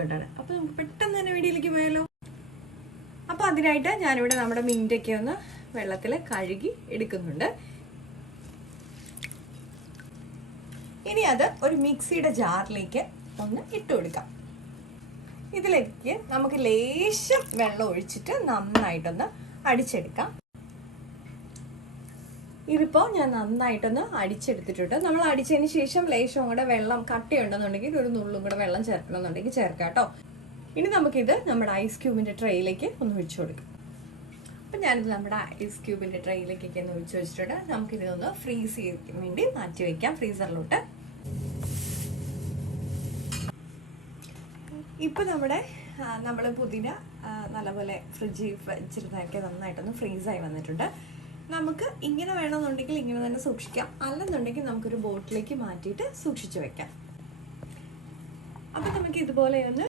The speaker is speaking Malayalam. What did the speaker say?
ആക്കിക്കൊണ്ടാണ്. അപ്പോൾ നമുക്ക് പെട്ടെന്ന് തന്നെ വീഡിയോയിലേക്ക് പോയാലോ. അപ്പോൾ അതിനായിട്ട് ഞാനിവിടെ നമ്മുടെ മിൻറ്റൊക്കെ ഒന്ന് വെള്ളത്തിൽ കഴുകി എടുക്കുന്നുണ്ട്. ഇനി അത് ഒരു മിക്സിയുടെ ജാറിലേക്ക് ഒന്ന് ഇട്ട് കൊടുക്കാം. ഇതിലേക്ക് നമുക്ക് ലേശം വെള്ളം ഒഴിച്ചിട്ട് നന്നായിട്ടൊന്ന് അടിച്ചെടുക്കാം. ഇതിപ്പോൾ ഞാൻ നന്നായിട്ടൊന്ന് അടിച്ചെടുത്തിട്ടുണ്ട്. നമ്മൾ അടിച്ചതിന് ശേഷം ലേശം കൂടെ വെള്ളം കട്ടിയുണ്ടെന്നുണ്ടെങ്കിൽ ഒരു നുള്ളും കൂടെ വെള്ളം ചേർക്കണമെന്നുണ്ടെങ്കിൽ ചേർക്കാം കേട്ടോ. ഇനി നമുക്കിത് നമ്മുടെ ഐസ് ക്യൂബിൻ്റെ ട്രേയിലേക്ക് ഒന്ന് ഒഴിച്ചു കൊടുക്കാം. അപ്പം ഞാനിത് നമ്മുടെ ഐസ് ക്യൂബിൻ്റെ ട്രേയിലേക്കൊക്കെ ഒന്ന് ഒഴിച്ചു വെച്ചിട്ടുണ്ട്. നമുക്കിതൊന്ന് ഫ്രീസ് ചെയ്യാൻ വേണ്ടി മാറ്റി വയ്ക്കാം ഫ്രീസറിലോട്ട്. ഇപ്പം നമ്മൾ പുതിന നല്ലപോലെ ഫ്രിഡ്ജിൽ വെച്ചിരുന്നതൊക്കെ നന്നായിട്ടൊന്ന് ഫ്രീസായി വന്നിട്ടുണ്ട്. നമുക്ക് ഇങ്ങനെ വേണമെന്നുണ്ടെങ്കിൽ ഇങ്ങനെ തന്നെ സൂക്ഷിക്കാം, അല്ലെന്നുണ്ടെങ്കിൽ നമുക്കൊരു ബോട്ടിലേക്ക് മാറ്റിയിട്ട് സൂക്ഷിച്ചു വെക്കാം. അപ്പം നമുക്ക് ഇതുപോലെ ഒന്ന്